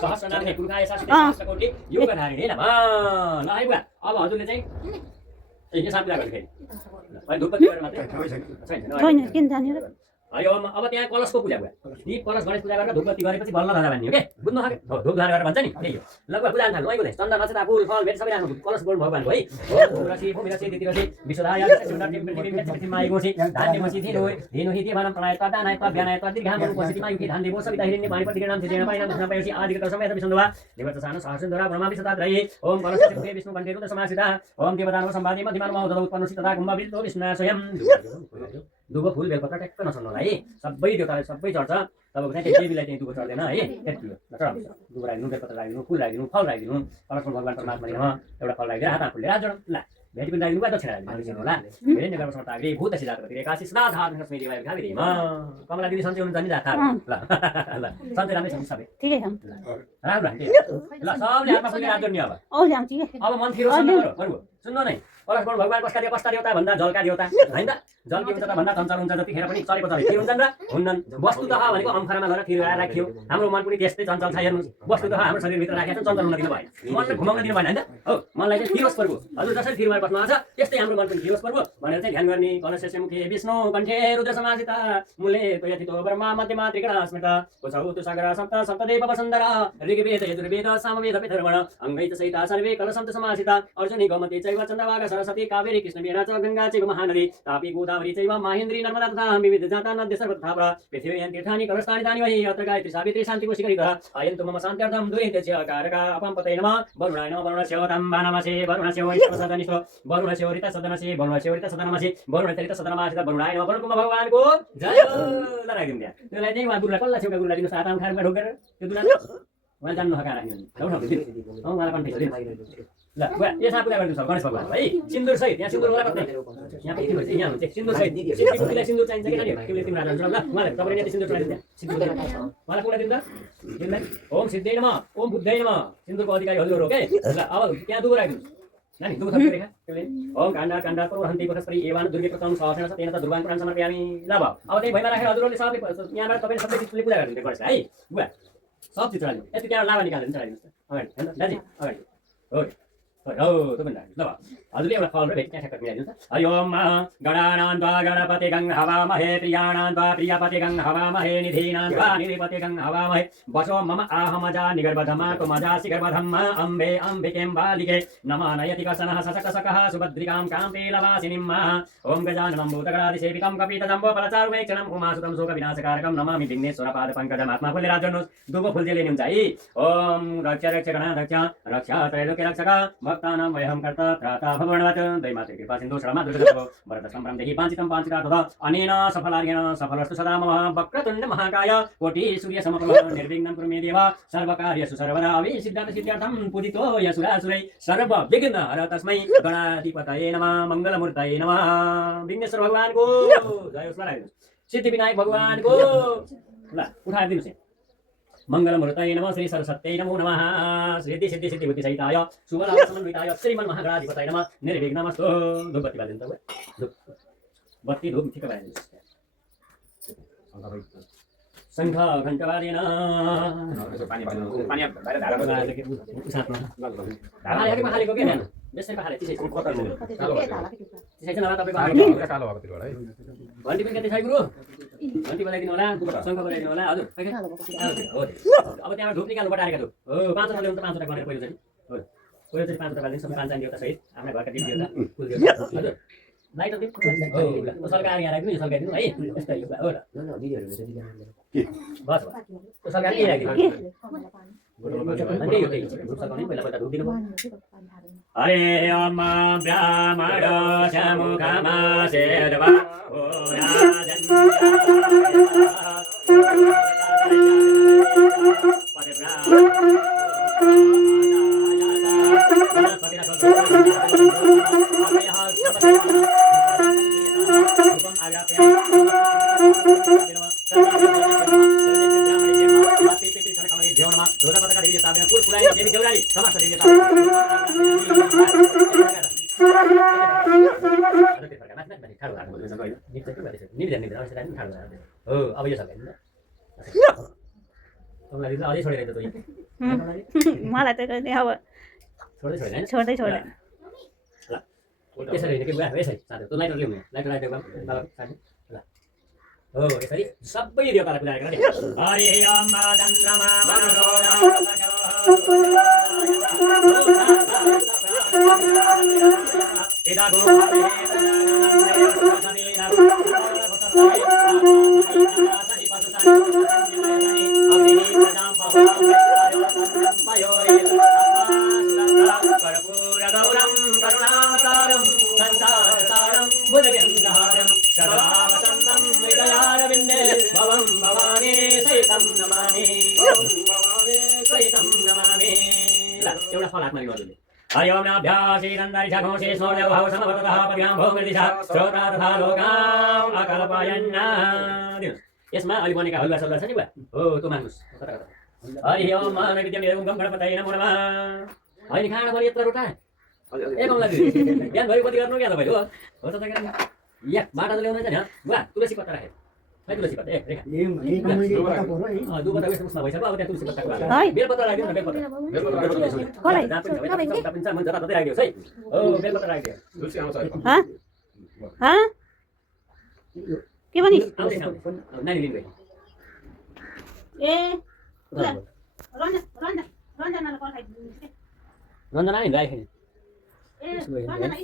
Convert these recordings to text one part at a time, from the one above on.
सहस्रनामले पुरुखाय शाश्वते सहस्रकोटि योगधारिणे नमः। ल है बुवा, अब हजुरले चाहिँ यो साथ पूजा गर्नु फेरि अनि धुप बत्ती गरेर मात्रै छैन किन जाने र अब त्यहाँ कलशको पूजा भयो। यी कलश गणेश पूजा गरेर धुप बत्ती गरेपछि बल्ल धजा भन्ने हो के, बुझ्नु हो धुप धुवा गरेर भन्छ नि त्यही हो। ल पूजा गर्न थाल्नु अहिले चन्दन नक्षत्र फुल फल भेट सबै राख्नु कलश बोल्नु भगवानको है। रसी भूमिरसी दितिरसी विश्वधाय माइगोसी धान्यमसी थिनु धेनु हिति भनम प्रणाय तदानाय तव्यानाय तदीर्घाम उपस्थिति मायुकी धान देवो सविता हिरण्य पानी पति नाम थिजेन पाइनाम कृष्ण पायसी आदि गत समय विसन्दवा देवत सान सहस्रधरा ब्रह्मा विसदात रहि ओम कलश मुखे विष्णु कण्ठे रुद्र समासिता ओम देवदानव संवादि मध्यमान महोदय उत्पन्न तथा कुम्भ विष्णु विष्णु स्वयं दुबो फुल बेलपत्र ट्याक्क नसन्नु होला है। सबै देवतालाई सबै चढ्छ, तपाईँको चाहिँ देवीलाई चाहिँ दुबो चढ्दैन है। त्यति हो दुबो राखिदिनु, बेलपत्र राखिदिनु, फुल राखिदिनु, फल राखिदिनु, कलशमा भगवान परमात्मा एउटा फल राखिदिएर हातमा फुलेर हात जोडौँ। ल भेटी पनि राखिदिनु, दक्षिणा राखिदिनु होला। धेरै नेपालमा सर्ताग्री भूत सिद्धार्थ एकासी सदाधार लक्ष्मी देवाय खाबिदिमा कमला दिदी सन्चै हुनुहुन्छ नि जाथा। ल ल सन्चै राम्रै छन् सबै ठिकै छ राम्रो ल सबले हातमा फुलेर हात जोड्ने। औ ल्याउँछु के अब मन फिरो सुन्नु नै कलश बोल्नु भगवान कस्ता देवता भन्दा जलका देवता होइन त। जल के हुन्छ त भन्दा चञ्चल हुन्छ, जतिखेर पनि चलेको चले थिर हुन्छन् र हुन्नन्। वस्तु त भनेको अम्फारामा गएर थिर राखियो, हाम्रो मन पनि त्यस्तै चञ्चल छ। हेर्नुहोस् वस्तु त हाम्रो शरीरभित्र राखेको चञ्चल हुन दिनु भएन, मनले घुमाउन दिनु भएन होइन त हो। मनलाई चाहिँ फिरोस पर्व हजुर जसरी थिरमा बस्नु आउँछ त्यस्तै हाम्रो मन पनि फिरोस पर्व भनेर चाहिँ ध्यान गर्ने। कलश मुखे विष्णु कण्ठे रुद्र समासिता मूले त्वयथितो ब्रह्मा मध्यमा त्रिगणा स्मृता कुशौ सागर सप्त सप्तदेव वसुन्धरा ऋग्वेद यजुर्वेद सामवेद पितर्वण अङ्गै च सहिता सर्वे कलशन्त समासिता अर्जुनी गोमती चैव चन्द्रभागा सरस्वती कावेरी कृष्ण वीणा च गङ्गा चैव महानदी तापी गोदावरी चैव माहेन्द्री नर्मदा तथा विविध जाता नद्य सर्वथा पृथिव्यां तीर्थानि कलशस्थानि तानि वै अत्र गायत्री सावित्री शान्ति कोशिकरिता अयन्तु मम शान्त्यर्थं दुरितस्य कारका अपम्पतये नमः। वरुणाय नमः वरुणस्य वदम्बा नमसे वरुणस्य वैश्वसदनिष्ठ वरुणस्य वरित सदनसे वरुणस्य वरित सदनमसे वरुणचरित सदनमासित वरुणाय नमः। वरुणकुम्भ भगवानको जय ल राखिदिनु त्यहाँ। त्यसलाई चाहिँ उहाँ गुरुलाई कल्ला छेउका गुरुलाई दिनु सात आउँ खारुमा ढोकेर त्यो दुला उहाँ जान्नु हका राख्नु उहाँलाई कन्ठे ल यसमा पूजा गरिदिनु गणेश भगवान है। सिन्दुर सहित यहाँ सिन्दुर होला कतै यहाँ पनि हुन्छ यहाँ हुन्छ सिन्दुर सहित सिन्दुरलाई सिन्दुर चाहिन्छ कि नानी त्यसले तिम्रो हात हुन्छ ल उहाँले तपाईले यहाँ सिन्दुर चढाइदिनु सिन्दुर उहाँलाई पुरा दिनु त दिनलाई ओम सिद्धै नमः ओम बुद्धै नमः सिन्दुरको अधिकारी हजुर हो के। ल अब त्यहाँ दुबो राखिदिनु नानी दुबो थप्नु रेखा त्यसले ओम काण्डा काण्डा प्रहन्ति पखस्परि एवान दुर्गे प्रथम सहस्रेण सतेन त ध्रुवान पुराण समर्पयामि। ल अब त्यही भइमा राखेर हजुरहरूले सबै यहाँबाट तपाईँले सबै चिजले पूजा गरिदिनु गणेश है बुवा सब चिज चढाइदिनु। यति त्यहाँ लाभा निकालेर चढाइदिनुहोस् त अगाडि होइन दाजु अगाडि हो हो त्यो पनि राख्नु। ल हजुरले एउटा फल र भेट त्यहाँ ठ्याक्क मिलाइदिनु त। हरि ओम गणानां त्वा गणपति गं हवामहे प्रियाणां त्वा प्रियपति गं हवामहे निधीनां त्वा निधिपति गं हवामहे वशो मम आहमजा निगर्भधमा कुमजासि गर्भधम् अम्बे अम्बिकें बालिके नमः नयति कसनः ससकसकः सुभद्रिकां कान्तेलवासिनीम् ओम गजाननं भूतगणादिसेवितं कपितजम्बोफलचारुवेक्षणम् उमासुतं शोकविनाशकारकं नमामि विघ्नेश्वरपादपङ्कजम् आत्मा फुलले रात जोड्नुहोस् दुबो फुल जेले हुन्छ है। ओम रक्ष रक्ष गणाध्यक्ष रक्षा त्रैलोक्य रक्षक भक्तानां वयहं कर्ता त्राता भगवन्वत् दैमाते कृपा सिन्धु शर्मा दुर्गतो वरद सम्भ्रमदेहि पाञ्चितं पाञ्चितार्थः अनेन सफलार्घेण सफलस्तु सदा मम वक्रतुण्ड महाकाय कोटि सूर्य समप्रभ निर्विघ्नं कुरु मे देव सर्वकार्येषु सर्वदा अविसिद्धार्थ सिद्ध्यर्थं पूजितो यसुरासुरै सर्वविघ्न हर तस्मै गणाधिपतये नमः मङ्गलमूर्तये नमः। विघ्नेश्वर भगवानको जय होस्। सिद्धिविनायक भगवानको ल उठाएर दिनुहोस्। मङ्गलमूर्तये नमः श्री सरस्वत्यै नमो नमः सिद्धि सिद्धि सिद्धि बुद्धि सहिताय शुभलाभ समन्विताय श्रीमन् महागणाधिपतये नमः निर्विघ्नमस्तु। धूप बत्ती बालिदिनु त धूप बत्ती धूप ठिक बालिदिनु शङ्ख घण्टवादिन पानी पानी बाहिर धाराको साथमा धाराको हालेको के ध्यान बेसरी पखाले त्यसै त्यसै नभए तपाईको कालो भएको त्यो है घण्टी पनि कति छ गुरु घण्टी बजाइदिनु होला शङ्ख बजाइदिनु होला हजुर हो अब त्यहाँ धूप निकाल्नु बटारेका धूप हो 5 वटा ल्याउनु त 5 वटा गरेर पहिलो चाहिँ हो पहिलो चाहिँ 5 वटा बालिदिनु सबै 5 देवता सहित आफ्ना घरका दिप देवता कुल देवता हजुर लाइट अफ हो सरकार यहाँ राख्नु सरकार दिनु है यस्तै हो ल के बस बस सरकार यहाँ राख्नु हरे ओम ब्राह्मण समुखमा सेदवा ओ राजन् अब यो कमला दिदी अझै छोडेर त मलाई त कहिले अब छोड्दै छोडेन छोड्दै छोड्दैन त्यसरी होइन कि बुवा यसरी साथी तँ लाइटर ल्याउने लाइटर लाइटर बाबा साथी ल हो यसरी सबै देवतालाई पूजा गरेर हरि अम्मा चन्द्रमा एउटा फल हातमा लिनु हजुरले हरि ओम नभ्यासी दन्दारी घोषे स्मर्यौ हौ समभततः पद्यां भौमृदिशा श्रोता तथा लोकां अकल्पयन्ना दिनुहोस् यसमा अलि बनेका हलुवा सलुवा छ नि बुवा हो त्यो माग्नुहोस् कता कता हरि ओम नैवेद्यं एवं गणपतये नमो नमः होइन खाँडा पनि यत्रो रोटा एक औँला बिहानभरि कति गर्नु क्या तपाईँले हो त या माटा त ल्याउँदैन नि बुवा तुलसी पत्ता राखेँ खै तुलसी पत्ता ए रेखा दुबा त उसमा भइसक्यो अब त्यहाँ तुलसी पत्ताको बेलपत्र राखिदिनु न बेलपत्र मन जता ततै राखिदियोस् है हो बेलपत्र राखिदियो के पनि नानी लिनु ए रञ्जनालाई पर्खाइदिनु रञ्जना नि राखेँ ए रञ्जना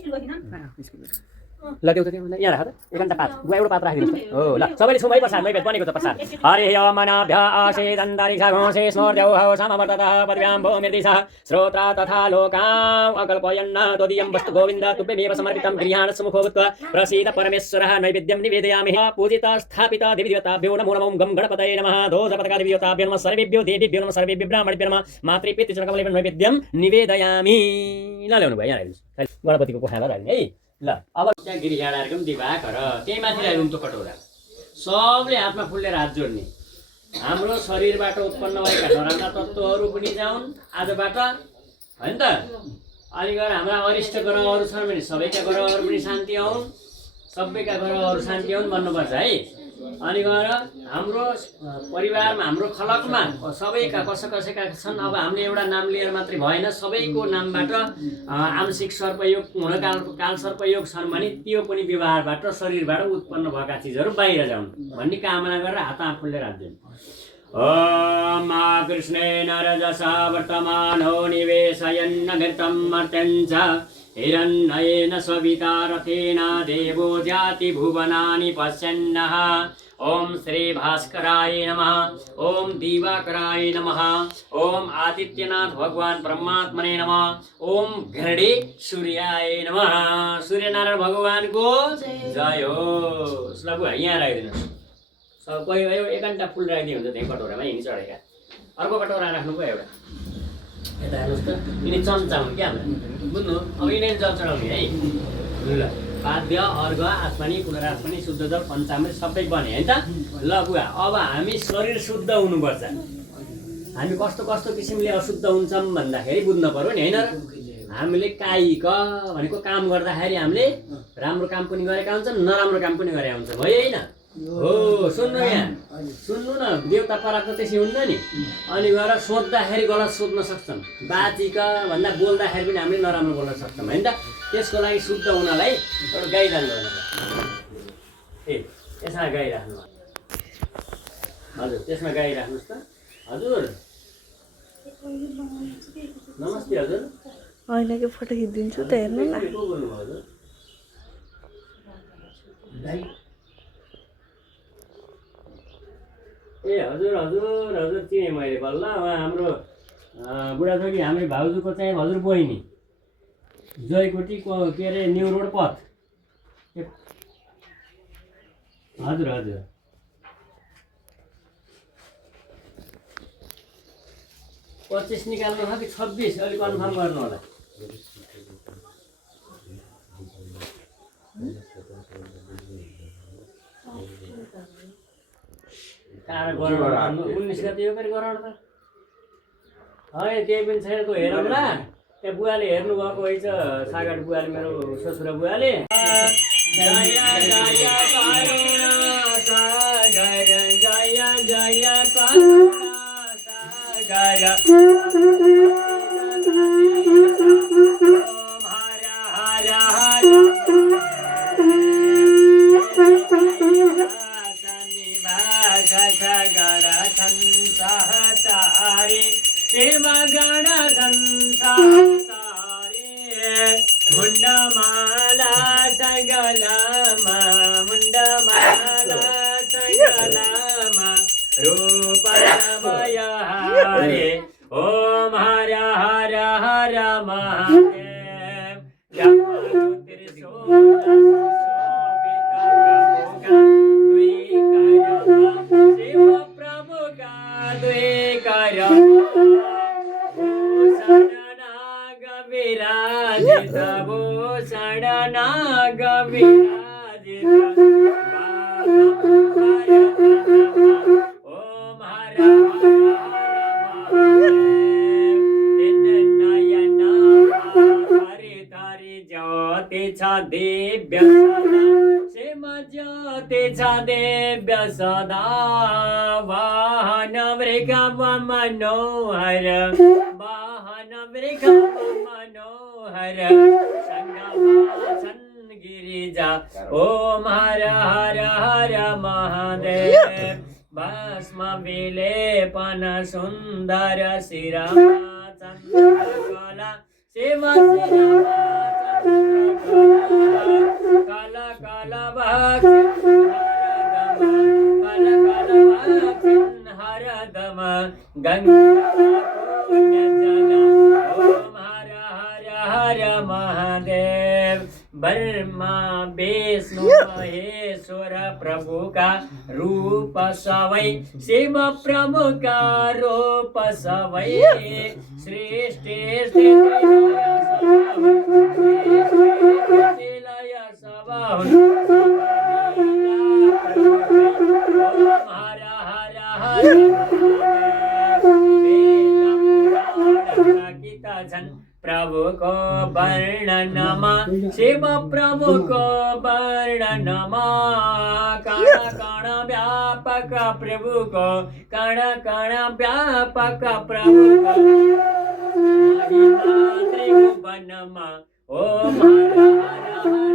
स्कुल गइकिन ल त्यो यहाँ राख त एक घन्टा पात बुवा एउटा पात राखिदिनुहोस् हो ल सबैले सुमै प्रसाद मै बनेको त प्रसाद हरि ओम नभ्यासी दन्दारी घोषे स्मर्यौ हौ समभततः पद्यां भौमृदिशा श्रोत्रा तथा लोकां अकल्पयन्न तदीयं वस्तु गोविन्द तुभ्यमेव समर्पितं गृहाण सुमुखो भूत्वा प्रसीद परमेश्वरः नैवेद्यं निवेदयामि पूजित स्थापित देवीदेवताभ्यो नमो नमः गं गणपतये नमः दोषपतका देवीदेवताभ्यो नमः सर्वेभ्यो देवीभ्यो नमः सर्वेभ्यो ब्राह्मणेभ्यो नमः मातृपितृचरणकमलेन नैवेद्यं निवेदयामि ल ल्याउनु भयो यहाँ राख्नुहोस् गणपतिको कोखाला राख्ने है ल अब त्यहाँ गिरिजाँडाहरूको पनि दिवाकर त्यही माथि राख्नु त्यो कटौरा सबले हातमा फुलेर हात जोड्ने हाम्रो शरीरबाट उत्पन्न भएका नराम्रा तत्त्वहरू पनि जाउन् आजबाट होइन त अनि गएर हाम्रा अरिष्ट ग्रहहरू छन् भने सबैका ग्रहहरू पनि शान्ति आउन् सबैका ग्रहहरू शान्ति आउन् भन्नुपर्छ है अनि गएर हाम्रो परिवारमा हाम्रो खलकमा सबैका कसैका छन् अब हामीले एउटा नाम लिएर मात्रै भएन सबैको नामबाट आंशिक सर्पयोग हुन काल सर्पयोग छन् भने त्यो पनि व्यवहारबाट शरीरबाट उत्पन्न भएका चिजहरू बाहिर जाउन् भन्ने कामना गरेर हात आफूले राख्दैन ओम कृष्णेन रजसा वर्तमानो निवेशयन्न घृतं मर्त्यञ्च हिरण्येन सविता रथेन देवो जाति भुवनानि पश्यन्नः ओम श्री भास्कराय नमः ओम दिवाकराय नमः ओम आदित्यनाथ भगवान परमात्मने नमः ओम घृणे सूर्याय नमः सूर्यनारायण भगवान को जय हो लगु यहाँ राखिदिनुहोस् सब कोही एक घन्टा फुल राखिदियो हुन्छ त्यही कटौरामा यिनी चढेका अर्को कटौरा राख्नु भयो एउटा यता हेर्नुहोस् त यिनी चम्चा हुन् क्या हाम्रो बुझ्नु अब यिनी जल चढाउने है ल पाद्य अर्घ आत्मनी पुनरात्मनी शुद्ध जल पञ्चामृत सबै बने होइन त ल बुवा अब हामी शरीर शुद्ध हुनुपर्छ हामी कस्तो कस्तो किसिमले अशुद्ध हुन्छौँ भन्दाखेरि बुझ्नु पर्यो नि होइन र हामीले कायिक भनेको काम गर्दाखेरि हामीले राम्रो काम पनि गरेका हुन्छौँ नराम्रो काम पनि गरेका हुन्छौँ है होइन हो सुन्नु यहाँ सुन्नु न देउता पराको त्यसै हुन्न नि अनि गएर सोध्दाखेरि गलत सोध्न सक्छौँ बाचिक भन्दा बोल्दाखेरि पनि हामीले नराम्रो बोल्न सक्छौँ होइन त त्यसको लागि शुद्ध हुनलाई एउटा गाई दान गर्नु ए त्यसमा गाई राख्नु हजुर त्यसमा गाई राख्नुहोस् त हजुर नमस्ते हजुर ऐनाको फोटो खिचिदिन्छु त हेर्नु न ए हजुर हजुर हजुर चिने मैले बल्ल हाम्रो बुढाथोकी हाम्रो भाउजूको चाहिँ हजुर बहिनी जयकोटीको के अरे न्यू रोड पथ हजुर हजुर 25 निकाल्नु छ कि 26 अलि कन्फर्म गर्नु होला कार गराउनु 19 गते यो गरी गराउनु त है त्यही पनि छैन त हेरौँला त्यहाँ बुवाले हेर्नु भएको रहेछ सागाट बुवाले मेरो ससुरा बुवाले मुंडमाला सगलमा मुंडमाला सगलमा रूप भय हरे ओम हर हर हर महादेव शिव प्रभु का द्विकर विराजित भूषण नाग विराजित ओम हर नयन हरि ज्योति छ दिव्य शिव ज्योति छ दिव्य सदा वाहन मृग मनोहर मनोहर संगमासन गिरिजा ओम हर हर हर महादेव भस्म विलेपन सुंदर शिरमा चंद्रकला शिव कला कला भक्ति हरदम गंगा पुण्य जल ओम हर हर हर महादेव ब्रह्मा विष्णु महेश्वर प्रभु का रूप सवै शिव प्रभु का रूप सवै सृष्टि स्थिति लय सबाहुन ओम हर हर हर प्रभु को वर्णनमा शिव प्रभु को वर्णनमा कण कण व्यापक प्रभु को कण कण व्यापक प्रभु को त्रिभुवनमा ओम हर हर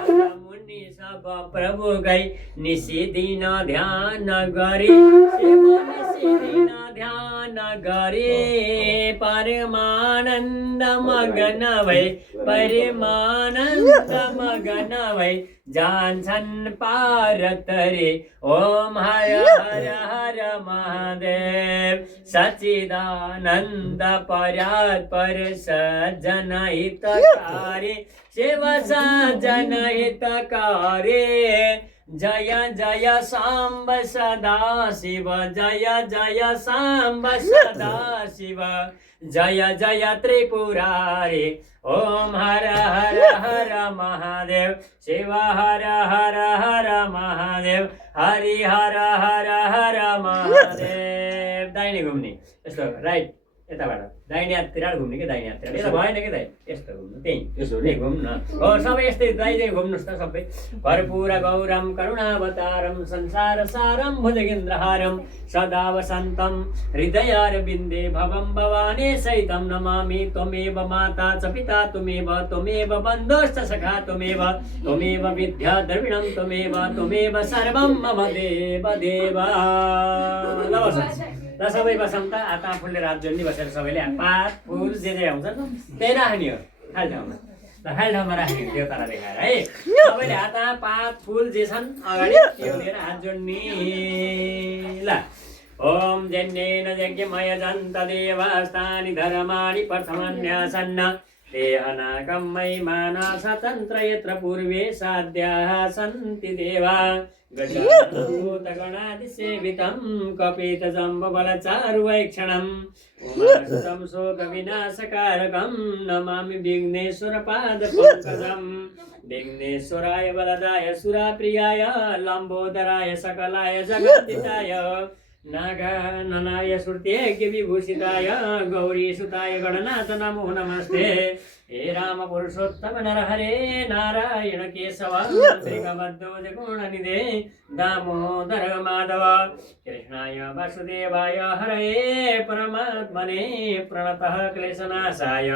हर मुनि सब प्रभु गई निशिदिन ध्यान गरी शिव निशिदिन ध्यान गरे परमानंद मगन वै परमानंद मगन वै जान्छन् पारतरे ओम हर हर हर महादेव सच्चिदानंद परात्पर सज्जन हितकारी शिव सज्जन हितकारी जय जय सांब सदा शिव जय जय सांब सदा शिव जय जय त्रिपुरारी ओम हर हर हर महादेव शिव हर हर हर महादेव हरि हर हर हर महादेव दाहिने घुम्ने यस्तो राइट यताबाट दाहिने हाततिर घुम्ने कि दाहिने हाततिर यता भएन कि दाइ यस्तो घुम्नु त्यही घुम्नु हो सबै यस्तै दाइ घुम्नुहोस् त सबै कर्पूर गौरम करुणावतारम संसार सारम भुजगेन्द्रहारम सदा वसन्तं हृदयारविन्दे भवं भवानी सहितं नमामि त्वमेव माता च पिता त्वमेव बन्धुश्च सखा त्वमेव विद्या द्रविणं त्वमेव सर्वं मम देव देव ल सबै बसौँ त आता फुलले रात जोड्ने बसेर सबैले पात फुल जे आउँछ त्यही राख्ने हो खाली ठाउँमा खाली ठाउँमा राख्ने देउतालाई देखाएर है सबैले हातमा पात फुल जे छन् अगाडि त्यो लिएर हात जोड्ने ल ओम जन्येन यज्ञमय जन्त देवास्तानि धर्माणि प्रथमन्यासन्न ते अनाकं महिमाना स्वतन्त्र यत्र पूर्वे साध्याः सन्ति देवा गणादिसेवितं कपितजम्बबलचारुवैक्षणम् उमासुतं शोकविनाशकारकं नमामि विघ्नेश्वरपादपङ्कजम् विघ्नेश्वराय वरदाय सुराप्रियाय लम्बोदराय सकलाय जगद्दिताय नागा ननाय श्रुत्यज्ञ विभूषिताय गौरी सुताय गणनाथ नमो नमस्ते हे राम पुरुषोत्तम नरहरे नारायण केशव श्रीकमध्वज गुणनिधे दामोदर माधव कृष्णाय वासुदेवाय हरये परमात्मने प्रणतः क्लेशनाशाय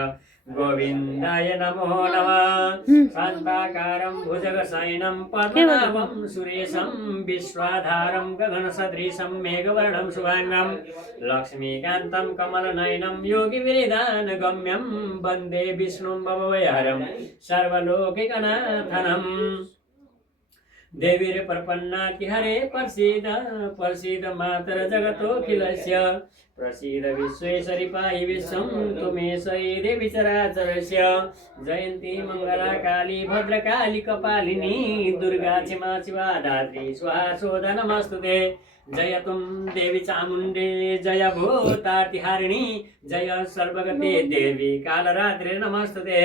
गोविन्दाय नमो नमः शान्ताकारं भुजगशयनं पद्मनाभं सुरेशं विश्वाधारं गगनसदृशं मेघवर्णं शुभाङ्गं लक्ष्मीकान्तं कमलनयनं योगिवेदानगम्यं वन्दे विष्णुं भवभयहरं सर्वलोकिकनाथनम् देवीर प्रपन्नाति हरे प्रसीद मातर जगतोऽखिलस्य प्रसीद विश्वेश्वरि पाहि विश्वं त्वमेव देवी चराचरस्य जयन्ती मङ्गला काली भद्रकाली कपालिनी दुर्गा क्षमा शिवा धात्री स्वाहा सोदा नमस्तुते जय तुम देवी चामुण्डे जय भूतार्तिहारिणी जय सर्वगते देवी कालरात्रे नमस्तुते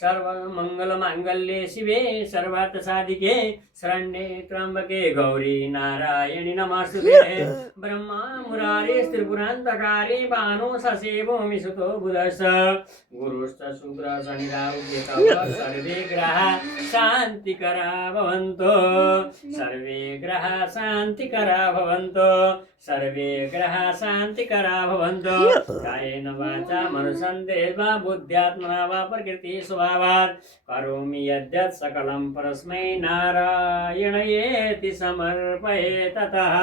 सर्वमङ्गलमाङ्गल्ये शिवे सर्वार्थसाधिके शरण्ये त्र्यम्बके गौरी नारायणि नमस्तुते ब्रह्मा मुरारी त्रिपुरान्तकारी भानु ससेवो मिसुतो बुधश्च गुरुश्च शुक्र शनिराहुकेतवः सर्वे ग्रहा शान्तिकरा भवन्तु सर्वे ग्रहा शान्तिकरा भवन्तु सर्वे ग्रहा शान्तिकरा भवन्तु कायेन वाचा मनसन्देवा बुद्ध्यात्मना वा प्रकृति स्वभावात् करोमि यद्यत् सकलं परस्मै नारायणयेति समर्पये ततः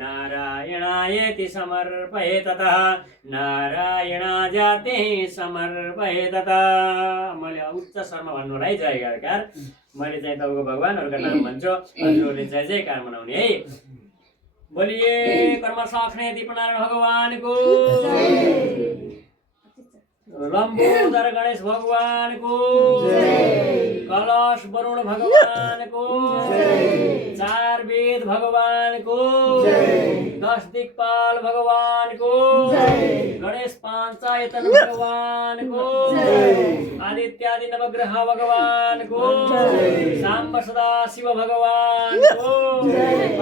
नारायणायेति समर्पये ततः नारायणाजाते समर्पये ततः मैले उच्च शर्मा भन्नु होला है जयकार मैले चाहिँ तपाईँको भगवानहरुका नाम भन्छु हजुरहरूले जय जयकार मनाउने है बोलिए कर्म साख्ने दीपनारायण भगवान को लंबोदर गणेश भगवान को कलश वरुण भगवान को चार वेद भगवान को 10 दिक्पाल भगवान को गणेश पांचायतन भगवान को आदित्यादि नवग्रह भगवान को सांब सदा शिव भगवान को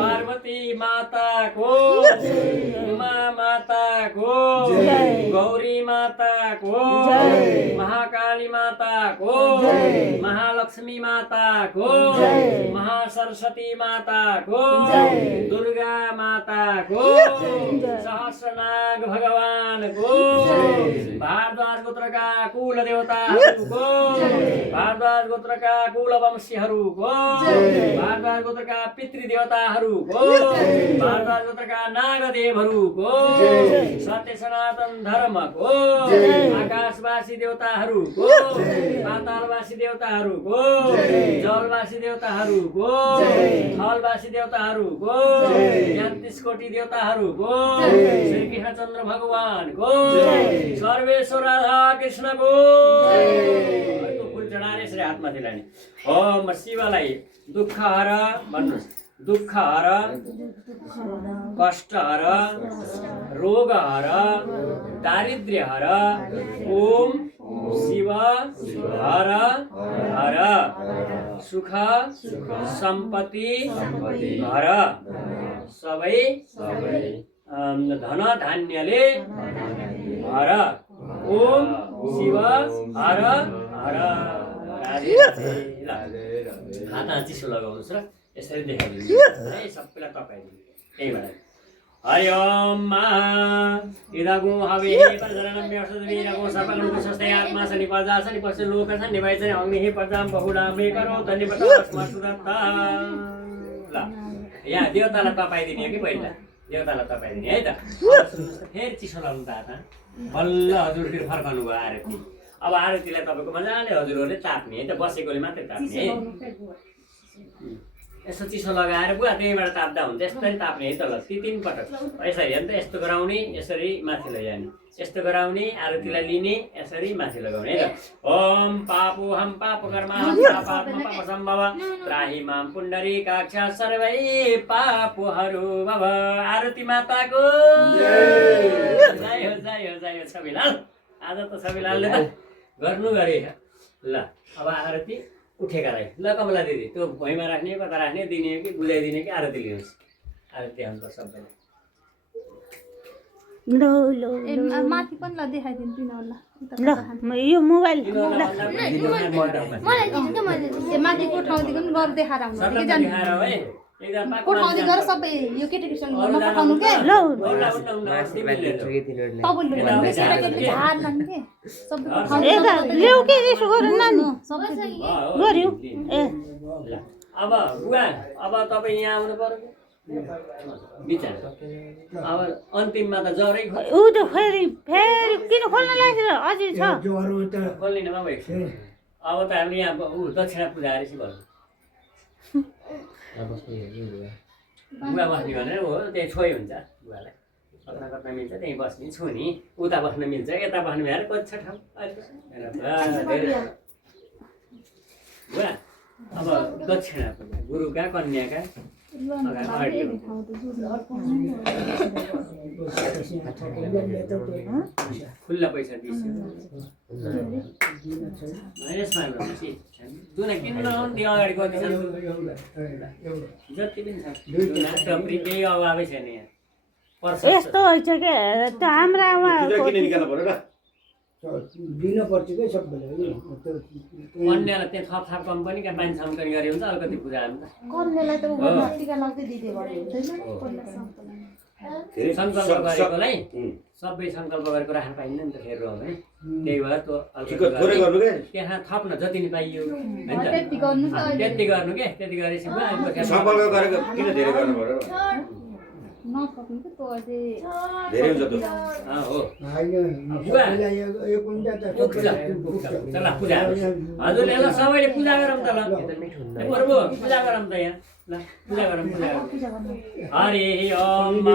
पार्वती माता को उमा माता को गौरी माता को महाकाली माता को महालक्ष्मी माता को महासरस्वती माता को दुर्गा माता को सहस्रनाग भगवान को भारद्वाज गोत्र का कुल देवताहरूको भारद्वाज गोत्र का कुल वंशीहरूको भारद्वाज गोत्र का पितृ देवताहरूको भारद्वाज गोत्र का नागदेवहरूको सत्य सनातन धर्मको आकाशवासी देवताहरूको पातालवासी देवताहरूको जलवासी देवताहरूको थलवासी देवताहरूको 33 कोटी देवताहरूको श्री कृष्णचन्द्र भगवानको सर्वेश्वर राधा कृष्णको फुल चढाएर यसरी हातमाथि लाने ओम शिवलाई दुःख हर भन्नुहोस् दुःख हर कष्ट हर रोग हर दारिद्र्य हर ओम शिव हर हर सुख सम्पत्ति हर सबै धन धान्यले हर ओम शिव हर हर हातमा चिसो लगाउनुहोस् र यसरी देखाइदिनु है सबैलाई तपाइदिनु त्यही भएर हरि ओम इदगु हवे परजरणं व्यवसदवीरगु सर्वगुण स्वस्ते आत्मा सनि पजा सनि पश्च लोक सनि निवाय सनि अग्नि पजाम बहुला मे करो तनि पतस्मा सुदत्ता ल यहाँ देवतालाई तपाइदिने हो कि पहिला देवतालाई तपाइदिने है त फेरि चिसो लाउनु त हातमा बल्ल हजुर फेरि फर्काउनु भयो आरती अब आरतीलाई तपाईँको मजाले हजुरहरूले ताप्ने है त बसेकोले मात्रै ताप्ने है यसो चिसो लगाएर बुवा त्यहीबाट ताप्दा हुन्छ यसरी ताप्ने है त ल ती 3 पटक यसरी हेर्नु त यस्तो गराउने यसरी माथि लैजाने यस्तो गराउने आरतीलाई लिने यसरी माथि लगाउने है त ओम पापो हम पाप कर्म हम पापात्म पाप सम्भव त्राहि माम पुण्डरीकाक्ष सर्वै पापहरु भव आरती माताको जय हो छबिलाल आज त छबिलालले त गर्नु गरे ल अब आरती उठेका रहे ल कमला दिदी त्यो भुइँमा राख्ने कता राख्ने दिने कि बुझाइदिने कि आरती लिनुहोस् आरती हाम्रो सबैले ल ल ए माथि पनि ल देखाइदिनु तिनीहरूलाई ल यो मोबाइल तिनीहरूलाई मलाई दिनु के मैले ए माथिको ठाउँदेखि पनि गएर देखाएर आउनु अरे के जानु को ठाउँदेखि गएर सबै यो केटाकेटीसँग घरमा पठाउनु के ल तपाईँले केटाकेटी झार लानु के सबैको ठाउँ यता ल्याऊ के यसो गरेर नानी सबै गर्यो ए अब बुवा अब तपाईँ यहाँ आउनु पर्यो विचार अब अन्तिममा त जरै ऊ त फेरि फेरि किन खोल्न लाग्छ अझै छ खोल्ने नभएको छ अब त हामीले यहाँ ऊ दक्षिणा पूजा रहेछ भन्नु बुवा बस्ने भनेर हो त्यही छोइ हुन्छ बुवालाई कता कता मिल्छ त्यहीँ बस्ने छोनी उता बस्न मिल्छ यता बस्नु भएर कति छ ठाउँ बुवा अब दक्षिणा पूजा गुरुका कन्याका खुल्ला पैसा दिइसक्यो यसमा तुना किन्न त्यो अगाडि कति छ जति पनि छ टप्री केही अभावै छैन यहाँ यस्तो होइन के त्यो हाम्रामा दिनुपर्छ क्या सबैलाई अन्यलाई त्यहाँ थप थप कम्पनीका पानी छम्कनी गरे हुन्छ अलिकति पूजा हुन्छ कर्नेलाई त उहाँ टिका लगाउँदै दिँदै भयो हुँदैन सङ्कल्प गरेकोलाई सबै सङ्कल्प गरेको राख्न पाइन्न नि त फेरि रह्यो है त्यही भएर त्यो त्यहाँ थप्न जति नि पाइयो होइन त्यति गर्नु त त्यति गर्नु के त्यति गरेपछि नसक्नु कि त्यो अझै हो ल पूजा हजुरले ल सबैले पूजा गरौँ त ल प्रभु पूजा गरौँ त यहाँ ल पूजा गरौँ हरि ओम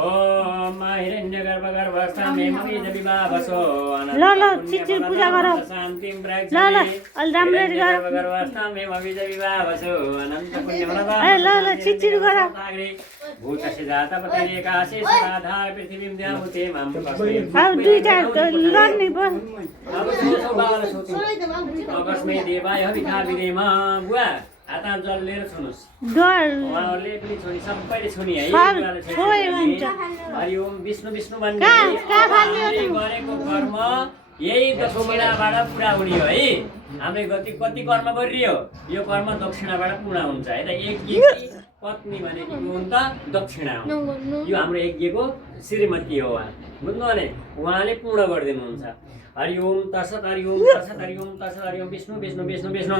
ओम हिरण्यगर्भ गर्भस्थामे महीज विभावसो ल ल चिचिर पूजा गरौँ शान्तिं ल ल अलि राम्ररी गर गर्भस्थामे महीज विभावसो अनन्त पुण्यफलदा ए ल ल चिचिर गर भूतस्य जातपते एकाशे सदाधार पृथिवीं द्यामुते मां कस्मै अब दुईटा लड्ने भयो अब सोचौ बाबालाई सोचौ कस्मै देवाय हविखा विदेमा बुवा हात जल लिएर छुनुहोस् डर उहाँहरूले पनि छोनी सबैले छोनी है छोए भन्छ हरि ओम विष्णु विष्णु भन्ने कहाँ फाल्ने हो त? गरेको कर्म यही दक्षिणाबाट पुरा हुने हो है हामीले कति कर्म गरियो यो कर्म दक्षिणाबाट पुरा हुन्छ है त एक पत्नी भनेको हुन् त दक्षिणा हो यो हाम्रो यज्ञको श्रीमती हो उहाँ बुझ्नु भने उहाँले पूर्ण गरिदिनुहुन्छ हरि ओम तत्सत् हरि ओम तत्सत् हरि ओम तत्सत् हरि ओम विष्णु विष्णु विष्णु विष्णु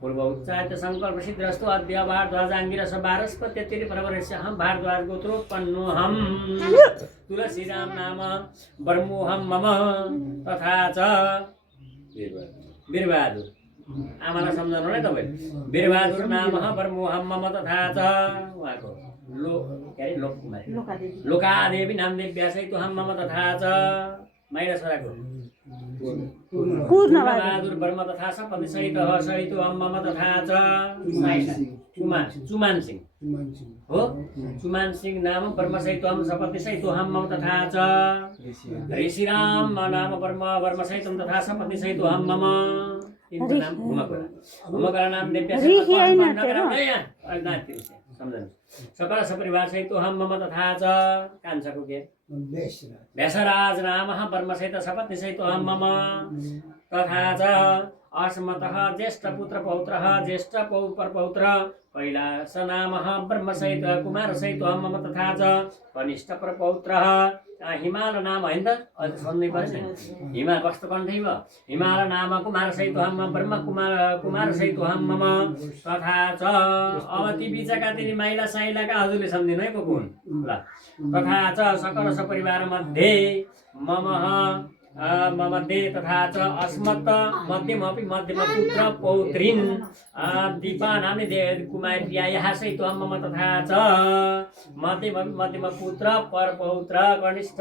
पूर्व उच्चारित संकल्प सिद्धिरस्तु अद्य भारद्वाजाङ्गिरस वारस्पत्यतिरि प्रवरस्य हम भारद्वाज गोत्रोत्पन्नो हम तुलसीराम नाम ब्रह्मोहम मम तथा च वीरबहादुर आमालाई सम्झाउनु है तपाईँ वीरबहादुर नाम ब्रह्मोहम मम तथा च उहाँको लोकादेवी नामदेव्या सहित हम मम तथा च माइरा छोराको पूर्णबहादुर ब्रह्म तथा सपति सहित हम मम तथा च चुमान सिंह हो चुमान सिंह नाम ब्रह्म सहित हम सपति सहित हम मम तथा च ऋषिराम नाम ब्रह्म सहित तथा सपति सहित हम मम नाम हुमकरा नाम देव्या सकल सपरिवार सहित हम मम तथा च कान्छाको के भेषराज नाम ब्रह्म सहित सपत्नी सहित हम मम तथा च अस्मतः ज्येष्ठ पुत्र पौत्र ज्येष्ठ परपौत्र कैलास नाम ब्रह्म सहित कुमार सहित हम मम तथा च कनिष्ठ परपौत्र हिमाल नाम होइन त अहिले सुन्नै पर्छ हिमाल कस्तो कण्ठै भयो हिमाल नाम कुमार सहित हम ब्रह्म कुमार सहित हम मम तथा च अब ती बिचका तिनी माइला साइलाका हजुरले सम्झिनु है को हुन् ल तथा च सकल सपरिवार मध्ये मम दे तथा च अस्मत् मध्यमपि मध्यम पुत्र पौत्रीन् दीपा नाम्ने कुमारी यहाँ सहित मम तथा च मध्यमपि मध्यम पुत्र परपौत्र कनिष्ठ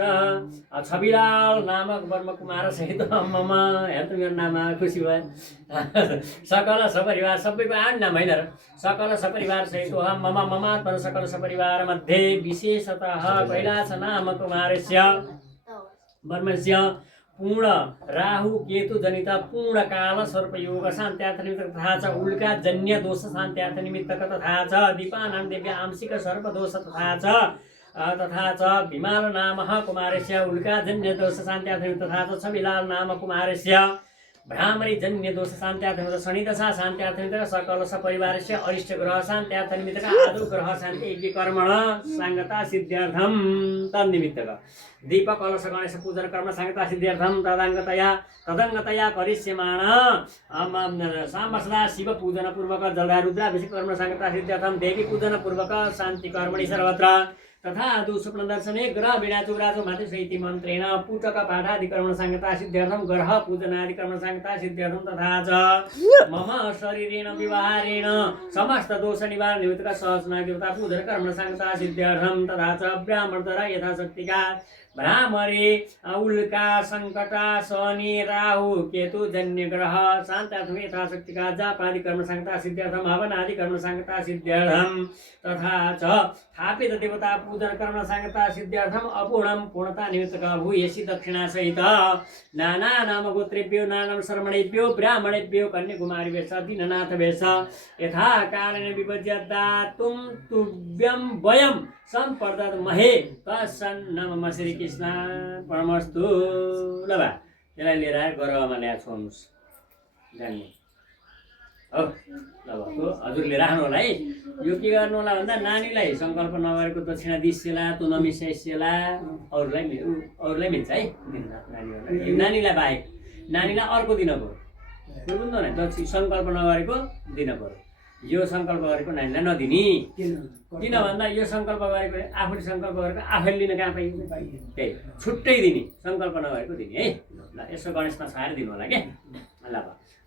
छविलाल नामक ब्रह्म कुमार सहित मम हेर्नु मेरो नाममा खुसी भयो सकल सपरिवार सबैको आठ नाम होइन र सकल सपरिवार सहित मम ममात्मन सकल सपरिवार मध्ये विशेषतः कैलास नाम कुमारस्य ब्रह्मस्य पूर्ण राहु केतु जनित पूर्ण काल सर्पयोग शान्त्यार्थ निमित्त तथा च उल्का जन्य दोष शान्त्यार्थ निमित्त तथा च दीपानां देव्या आंशिक सर्प दोष तथा च तथा च भीमाल नाम कुमारस्य उल्काजन्य दोष शान्त्यार्थं तथा च छविलाल नाम कुमारस्य भ्रामरी जन्य दोष शान्त्यार्थं शनिदशा शान्त्यार्थं सकल सपरिवारस्य अरिष्ट ग्रह शान्त्यार्थं निमित्तक आदौ ग्रह शान्ति यज्ञकर्मण साङ्गता सिद्ध्यर्थं तन्निमित्तक दीप कलश गणेश पूजन कर्म साङ्गता सिद्ध्यर्थं तदङ्गतया करिष्यमाण साम्ब सदा शिव पूजन पूर्वक जलधा रुद्राभिषेक कर्म साङ्गता सिद्ध्यर्थं देवी पूजन पूर्वक शान्ति कर्मणि सर्वत्र तथा दु स्वप्न दर्शने ग्रह विडाचुराचो मातृसहिति मन्त्रेण पुटक पाठादिकर्मण साङ्गता सिद्ध्यर्थं ग्रह पूजनादिकर्मण साङ्गता सिद्ध्यर्थं तथा च मम शरीरेण विवाहेन समस्त दोष निवारण निमित्तक सहस्रनागिरता पूजन कर्मण साङ्गता सिद्ध्यर्थं तथा च ब्राह्मणद्वारा यथाशक्तिका भ्रामरी उल्का सङ्कटा शनि राहु केतु जन्य ग्रह शान्त्यार्थं यथाशक्तिका जापादि कर्म साङ्गता सिद्ध्यर्थं हवनादि कर्म साङ्गता सिद्ध्यर्थं तथा च स्थापित देवता पूजन कर्म साङ्गता सिद्ध्यर्थं अपूर्णं पूर्णता निमित्तक भूयसी दक्षिणा सहित नाना नाम गोत्रेभ्यो नाना शर्मणेभ्यो ब्राह्मणेभ्यो कन्याकुमारीभ्यश्च दीननाथ भेष यथा कालेन विभज्यदातुं तुभ्यं वयं सम्पर्दत महे तस्सन् नमः श्री कृष्ण परमस्तु ल बा यसलाई लिएर आएर गर्भमा ल्याएको छु आउनुहोस् जान्ने हो ल भयो हजुरले राख्नु होला है यो के गर्नु होला भन्दा नानीलाई सङ्कल्प नगरेको दक्षिणा दिसेला तु नमिसाइसेला अरूलाई मिल्छ है नानीलाई बाहेक नानीलाई अर्को दिन पऱ्यो त्यो बुझ्नु न सङ्कल्प नगरेको दिन पऱ्यो यो सङ्कल्प गरेको नानीलाई नदिने किन भन्दा यो सङ्कल्प गरेको आफूले सङ्कल्प गरेको आफैले लिन कहाँ पाइन्छ त्यही छुट्टै दिने सङ्कल्प नगरेको दिने है ल यसो गणेशमा छाएर दिनु होला क्या ल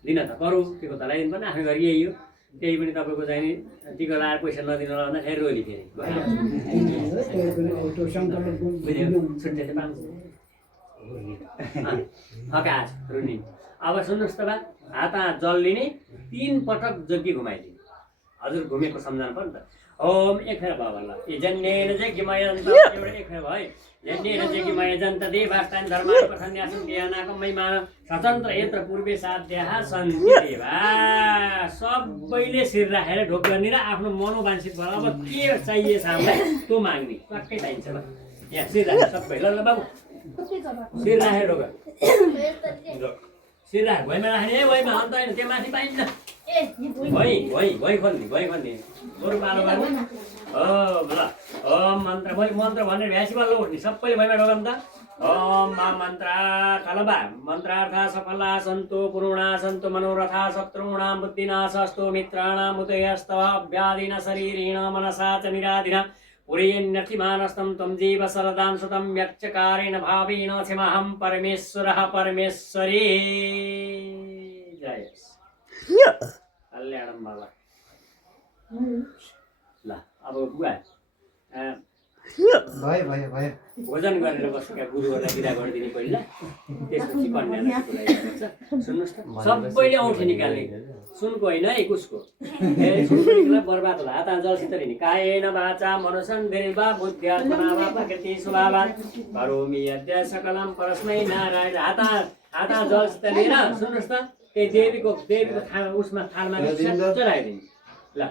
दिन त गरौँ टिको त लगाइदिनु पर्ने आफै गरी यही हो त्यही पनि तपाईँको चाहिँ नि टिको लगाएर पैसा नदिनु होला भन्दा फेरि रोली फेरि छुट्टै चाहिँ पाउँछ हकास रुनी अब सुन्नुहोस् त बा हात जल लिने 3 पटक जग्गी घुमाइदिने हजुर घुमेको सम्झना पर्छ ओम एक फेर भयो ल यजन्येन जग्गिमय जन्त एउटा एक फेर भयो यजन्येन जग्गिमय जन्त देवास्तान धर्मान् पठन्यासं ज्ञानाकं महिमान स्वतन्त्र यत्र पूर्वे साध्याः सन्ति देवा सबैले शिर राखेर ढोक गर्ने र आफ्नो मनोवाञ्छित भएर अब के चाहिएछ हामीलाई त्यो माग्ने पक्कै चाहिन्छ ल यहाँ शिर राखेर सबै ल बाबु शिर राखेर ढोक शिर राख भुइँमा राख्ने है भुइँमा अन्त होइन त्यो माथि पाइन्छ भुइँ खोल्ने गोरु पालो गर्नु हो ल ओम मन्त्र मन्त्र भनेर भ्यासी बल्ल उठ्ने सबैले भुइँमा ढोकौँ त ओम मा मन्त्र थलबा मन्त्रार्थ सफला सन्तु पुरुणा सन्तु मनोरथा शत्रुणां बुद्धिनाशस्तु मित्राणां उदयस्तव व्याधिन शरीरेण मनसा च निराधिन पुरीयन्यर्थिमानस्तं त्वं जीव सरदां सुतं व्यक्चकारेण भावेन क्षमाहं परमेश्वरः परमेश्वरी जय कल्याणं बाबा ल अब बुवा भोजन गरेर बसेका गुरुहरूलाई बिदा गरिदिने पहिला त्यसपछि कन्यालाई सुन्नुहोस् त सबैले औँठी निकाल्ने सुनको होइन है कुसको सुनको बर्बाद होला हात जलसित लिने कायेन वाचा मनोसन्देर्वा बुद्ध्यात्मना वा प्रकृति स्वभावात् करोमि यद्य सकलं परस्मै नारायण हात जलसित लिएर सुन्नुहोस् त त्यही देवीको उसमा थालमा चलाइदिने ल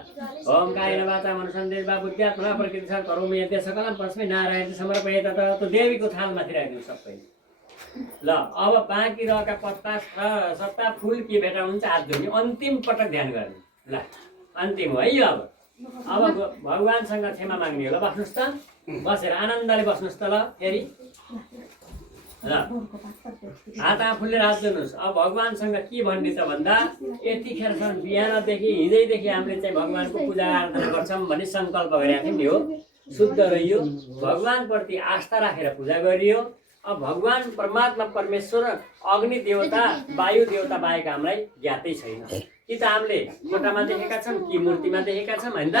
ओम कायेन वाचा मनोसन्देर्वा बुद्ध्यात्मना प्रकृति स्वभावात् करोमि यद्य सकलं परस्मै नारायण समर्पयेत त्यो देवीको थालमाथि राखिदिनु सबै ल अब बाँकी रहेका पत्ता सत्ता फुल के भेटाउनुहुन्छ हात धुने अन्तिम पटक ध्यान गर्ने ल अन्तिम हो है यो अब भगवानसँग क्षमा माग्ने हो ल बस्नुहोस् त बसेर आनन्दले बस्नुहोस् त ल फेरि ल हात आफूले राख्दिनुहोस् अब भगवानसँग के भन्ने त भन्दा यतिखेरसम्म बिहानदेखि हिजैदेखि हामीले चाहिँ भगवानको पूजा आराधना गर्छौँ भन्ने सङ्कल्प गरेका थियौँ नि हो शुद्ध रहियो भगवानप्रति आस्था राखेर पूजा गरियो अब भगवान परमात्मा परमेश्वर अग्नि देवता वायु देवता बाहेक हामीलाई ज्ञातै छैन कि त हामीले कोठामा देखेका छौँ कि मूर्तिमा देखेका छौँ होइन त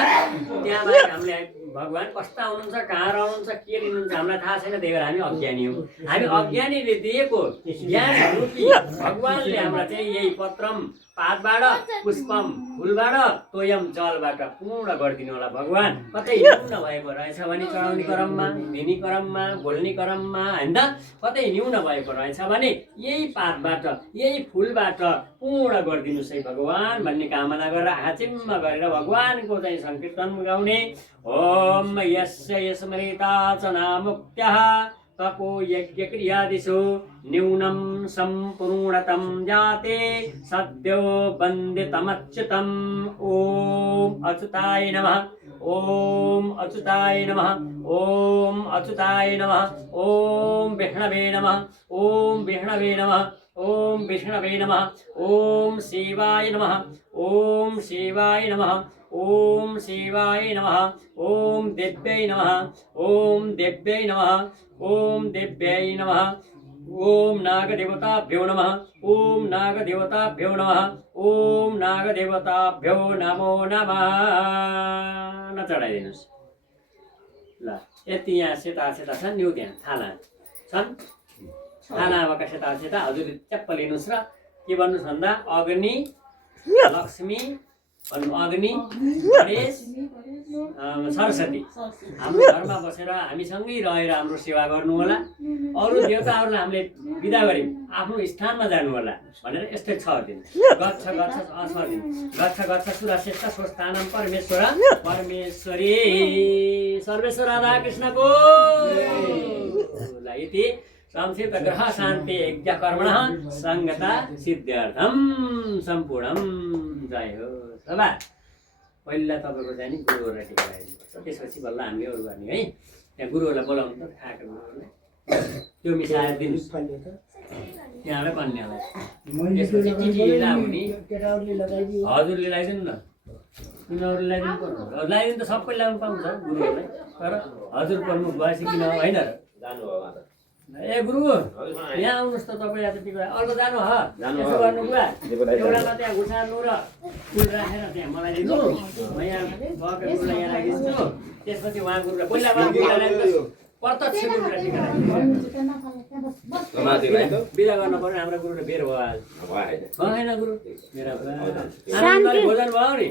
त्यहाँ बाहेक हामीले भगवान कस्ता हुनुहुन्छ कहाँ रहनुहुन्छ के लिनुहुन्छ हामीलाई थाहा छैन त्यही भएर हामी अज्ञानी हौँ हामी अज्ञानीले दिएको ज्ञान रूपी भगवानले हामीलाई चाहिँ यही पत्रम पातबाट पुष्पम फुलबाट तोयम जलबाट पूर्ण गरिदिनु होला भगवान कतै न्यून भएको रहेछ भने चढाउने क्रममा दिने क्रममा बोल्ने क्रममा होइन त कतै न्यून भएको रहेछ भने यही पातबाट यही फुलबाट पूर्ण गरिदिनुहोस् है भगवान भन्ने कामना गरेर आचिम्म गरेर भगवानको चाहिँ संकीर्तन गाउने। ओम यस्य स्मृता च नामुक्त्यः तपो यज्ञ क्रियादिषु न्यूनं सम्पूर्णतं जाते सद्यो वन्दितमच्युतम्। ओम अच्युताय नमः। ओम अच्युताय नमः। ओम अच्युताय नमः। ओम विष्णवे नमः। ओम विष्णवे नमः। ओम विष्णवे नमः। ओम शिवाय नमः। ओम शिवाय नमः। ओम शिवाय नमः। ओम देव्यै नमः। ओम देव्यै नमः। ओम देव्यै नमः। ओम नागदेवताभ्यो नमः। ओम नागदेवताभ्यो नमः। ओम नागदेवताभ्यो नमो नमः। नचढाइदिनुहोस् ल। यति यहाँ सेता सेता छन् यो त्यहाँ थाला छन्। थालाका सेता सेता हजुरले च्याप्प लिनुहोस् र के भन्नुहोस् भन्दा अग्नि लक्ष्मी अग्नि गणेश सरस्वती हाम्रो घरमा बसेर हामीसँगै रहेर हाम्रो सेवा गर्नु होला। अरू देवताहरूलाई हामीले बिदा गर्यौँ आफ्नो स्थानमा जानु होला भनेर यस्तै छ दिन गच्छ गच्छ दिन गच्छ गच्छ सुरश्रेष्ठ स्वस्थानम परमेश्वर परमेश्वरी सर्वेश्वर राधा कृष्णको इति संक्षिप्त ग्रह शान्ति यज्ञ कर्मणः सङ्गता सिद्ध्यर्थम सम्पूर्णम। जय हो। सभा पहिला तपाईँको चाहिँ नि गुरुहरूलाई टिका लगाइदिनुपर्छ त्यसपछि बल्ल हामीले अरू गर्ने है। त्यहाँ गुरुहरूलाई बोलाउनु त खाएको गुरुहरूलाई त्यो मिसाएर दिनुहोस् त्यहाँबाट कन्यालाई। त्यसपछि टिटी लगाउने हजुरले लगाइदिनु न तिनीहरूले लगाइदिनु पर्छ। लगाइदिनु त सबै लगाउनु पाउँछ गुरुहरूलाई तर हजुर पर्नु भएपछि किन होइन र ए गुरु यहाँ आउनुहोस् त तपाईँ आज टिका अर्को जानु ह यसो गर्नु बुवा एउटामा त्यहाँ घुसार्नु र फुल राखेर त्यहाँ मलाई दिनु म यहाँ गएको गुरुलाई यहाँ राखिदिन्छु। त्यसपछि उहाँ गुरुलाई पहिला उहाँ गुरुलाई प्रत्यक्ष गुरुलाई टिका बिदा गर्न पर्यो। हाम्रो गुरुले बेर भयो आज होइन गुरु मेरो भोजन भयो नि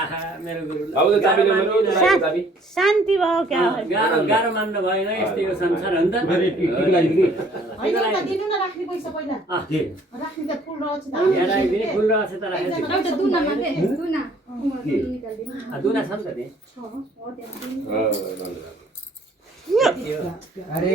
आहा मेरो गुरु शान्ति भयो क्या गाह्रो गाह्रो मान्नु भएन यस्तै यो संसार हो नि त। फुल रहेछ त राखेको दुना छ नि त त्यहाँ अरे